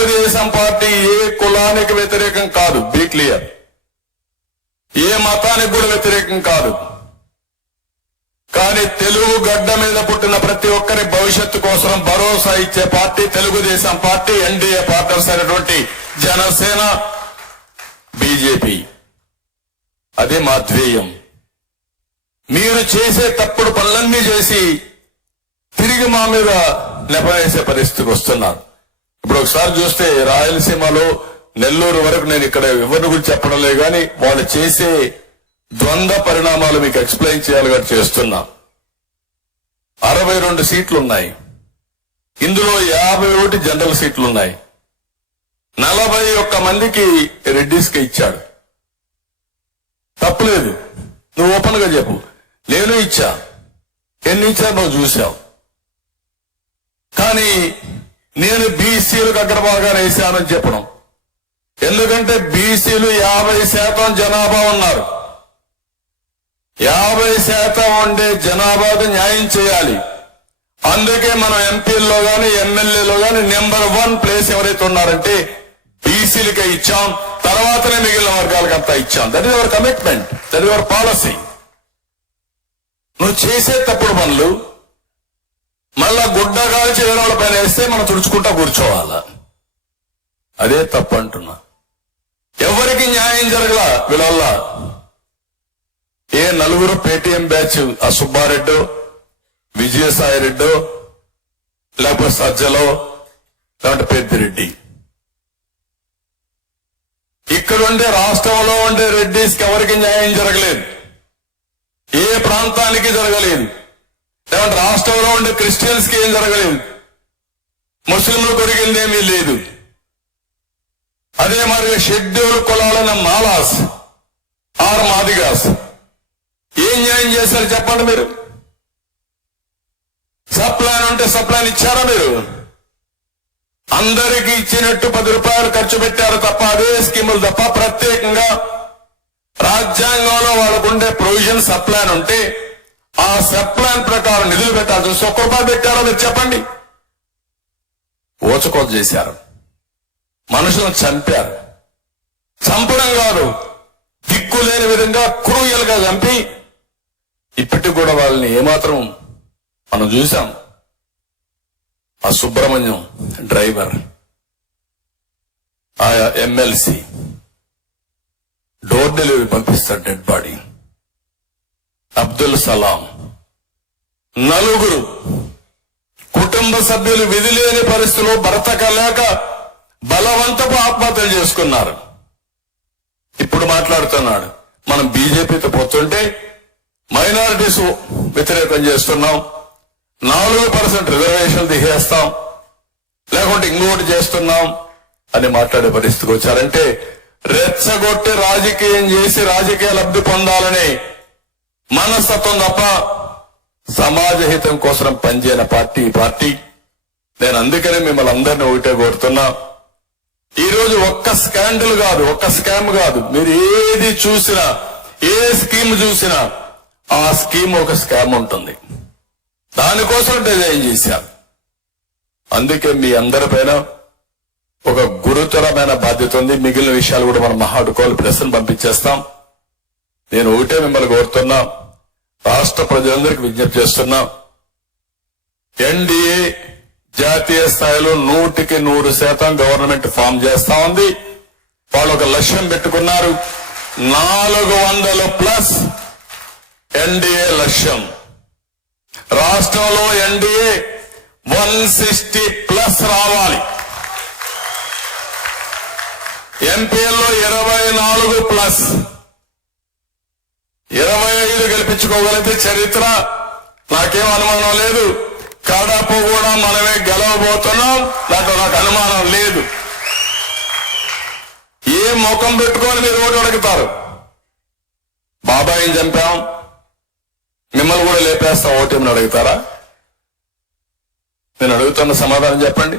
Telugu Desam party ఏ కులానికి వ్యతిరేకం కాదు, బీ క్లియర్. ఏ మతానికి కూడా వ్యతిరేకం కాదు. కానీ తెలుగు గడ్డ మీద పుట్టిన ప్రతి ఒక్కరి భవిష్యత్తు కోసం భరోసా ఇచ్చే party Telugu Desam party, NDA partners అయినటువంటి జనసేన, బీజేపీ. అదే మా ధ్యేయం. మీరు చేసే తప్పుడు పనులన్నీ చేసి తిరిగి మా మీద నెపవేసే పరిస్థితికి వస్తున్నారు. ఇప్పుడు ఒకసారి చూస్తే రాయలసీమలో నెల్లూరు వరకు, నేను ఇక్కడ ఎవరిని గురించి చెప్పడం లేదు కానీ వాళ్ళు చేసే ద్వంద్వ పరిణామాలు మీకు ఎక్స్ప్లెయిన్ చేయాలిగా చేస్తున్నా. 62 సీట్లు ఉన్నాయి, ఇందులో 51 జనరల్ సీట్లు ఉన్నాయి. 41 మందికి రెడ్డిస్కి ఇచ్చాడు. తప్పులేదు, నువ్వు ఓపెన్ గా చెప్పు. నేను ఇచ్చా, ఎన్ని ఇచ్చా నువ్వు చూసావు. కానీ నేను బీసీలకు అగ్రభాగాన్ని వేశానని చెప్పడం. ఎందుకంటే బీసీలు 50% జనాభా ఉన్నారు. 50% ఉండే జనాభాకు న్యాయం చేయాలి. అందుకే మనం ఎంపీల్లో గాని ఎమ్మెల్యేలో గాని నెంబర్ 1 ప్లేస్ ఎవరైతే ఉన్నారంటే బీసీలకే ఇచ్చాం. తర్వాతనే మిగిలిన వర్గాలకు అంతా ఇచ్చాం. That is our commitment, that is our policy. నువ్వు చేసే తప్పుడు పనులు మళ్ళా గుడ్డగాలు చేయడం వాళ్ళ పైన వేస్తే మనం తుడుచుకుంటా కూర్చోవాలా. అదే తప్పు అంటున్నా. ఎవరికి న్యాయం జరగల వీళ్ళ వల్ల. ఏ నలుగురు పేటీఎం బ్యాచ్, ఆ సుబ్బారెడ్డో, విజయసాయి రెడ్డో, లేకపోతే సజ్జలో, లేకపోతే పెద్దిరెడ్డి, ఇక్కడుండే రాష్ట్రంలో ఉండే రెడ్డిస్కి ఎవరికి న్యాయం జరగలేదు. ఏ ప్రాంతానికి జరగలేదు. లేదంటే రాష్ట్రంలో ఉండే క్రిస్టియన్స్ కి ఏం జరగలేదు. ముస్లింలు కొరిగిందేమీ లేదు. అదే మరి షెడ్యూల్ కులాలైన మాలాస్ ఆర్ మాదిగాస్ ఏం న్యాయం చేశారు చెప్పండి మీరు. సప్లాన్ ఉంటే సప్లాన్ ఇచ్చారా మీరు? అందరికీ ఇచ్చినట్టు 10 రూపాయలు ఖర్చు పెట్టారు తప్ప, అదే స్కీములు తప్ప ప్రత్యేకంగా రాజ్యాంగంలో వాళ్ళకు ఉండే ప్రొవిజన్ సప్లాన్ ఉంటే ఆ సప్లాన్ ప్రకారం నిధులు పెట్టాల్సి 1 రూపాయి పెట్టారో మీరు చెప్పండి. ఓచకోత చేశారు, మనుషులను చంపారు. చంపడం కాదు, దిక్కులేని విధంగా క్రూయల్ గా చంపి ఇప్పటికి కూడా వాళ్ళని ఏమాత్రం మనం చూసాం. ఆ సుబ్రహ్మణ్యం డ్రైవర్, ఆ ఎమ్మెల్సీ డోర్ డెలివరీ పంపిస్తాడు డెడ్ బాడీ. అబ్దుల్ సలాం, 4 కుటుంబ సభ్యులు విధి లేని పరిస్థితుల్లో బ్రతకలేక బలవంతపు ఆత్మహత్యలు చేసుకున్నారు. ఇప్పుడు మాట్లాడుతున్నాడు మనం బీజేపీతో పోతుంటే మైనారిటీస్ వ్యతిరేకం చేస్తున్నాం, 4% రిజర్వేషన్ తీసేస్తాం, లేకుంటే ఇంకోటి చేస్తున్నాం అని మాట్లాడే పరిస్థితికి వచ్చారంటే రెచ్చగొట్టి రాజకీయం చేసి రాజకీయ లబ్ధి పొందాలని మనస్తత్వం తప్ప సమాజ హితం కోసం పనిచేయని పార్టీ ఈ పార్టీ. నేను అందుకనే మిమ్మల్ని అందరినీ ఒకటే కోరుతున్నా. ఈరోజు ఒక్క స్కాండల్ కాదు, ఒక్క స్కామ్ కాదు, మీరు ఏది చూసినా, ఏ స్కీమ్ చూసినా ఆ స్కీమ్ ఒక స్కామ్ ఉంటుంది. దానికోసం డిజైన్ చేశారు. అందుకే మీ అందరిపైన ఒక గురుతరమైన బాధ్యత ఉంది. మిగిలిన విషయాలు కూడా మనం మహాడుకోవాలి, ప్రెస్ను పంపించేస్తాం. నేను ఒకటే మిమ్మల్ని కోరుతున్నా, రాష్ట్ర ప్రజలందరికీ విజ్ఞప్తి చేస్తున్నా, ఎన్డీఏ జాతీయ స్థాయిలో 100% గవర్నమెంట్ ఫామ్ చేస్తా ఉంది. వాళ్ళు ఒక లక్ష్యం పెట్టుకున్నారు, 400+ ఎన్డీఏ లక్ష్యం. రాష్ట్రంలో ఎన్డీఏ 160+ రావాలి. ఎంపీల్లో 24+, 25 గెలిపించుకోగలిగితే చరిత్ర, నాకేం అనుమానం లేదు. కడప కూడా మనమే గెలవబోతున్నాం, దాంట్లో నాకు అనుమానం లేదు. ఏ ముఖం పెట్టుకొని మీరు ఓటు అడుగుతారు? బాబాయిని చంపాం, మిమ్మల్ని కూడా లేపేస్తాం ఓటేమని అడుగుతారా? నేను అడుగుతున్న సమాధానం చెప్పండి.